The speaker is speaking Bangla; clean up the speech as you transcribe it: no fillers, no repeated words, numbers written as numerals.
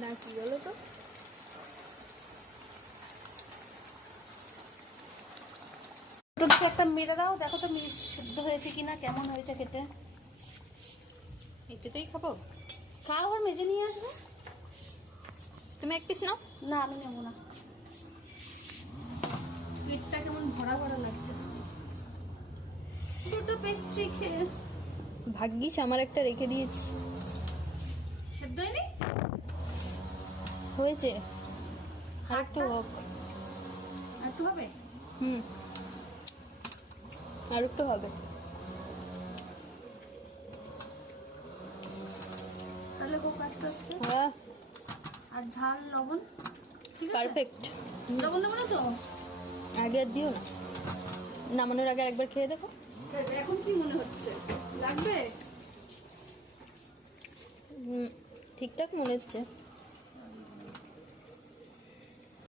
না কি বলো তো, তোকে একটা মেরে দাও, দেখো তো মিষ্টি সেদ্ধ হয়েছে কিনা, কেমন হয়েছে খেতে। এটাতেই খাবো? খাও আর মেজে নিয়ে আসবে। তুমি এক পিস নাও। না আমি নেবো না, পেটটা কেমন ভরা ভরা লাগছে দুটো পেস্ট্রি খেয়ে। ভাগ্যিস আমার একটা রেখে দিয়েছি। সেদ্ধ হয়নি? হয়েছে, আর একটু হোক। আর একটু হবে? হুম, আর একটু হবে। তাহলে হোক আস্তে আস্তে। হ্যাঁ, আর ঝাল লবণ ঠিক আছে? পারফেক্ট। লবণ দেবো না তো? আগে আর দিও না, নামানোর আগে একবার খেয়ে দেখো। এখন কি মনে হচ্ছে, লাগবে? ঠিকঠাক মনে হচ্ছে।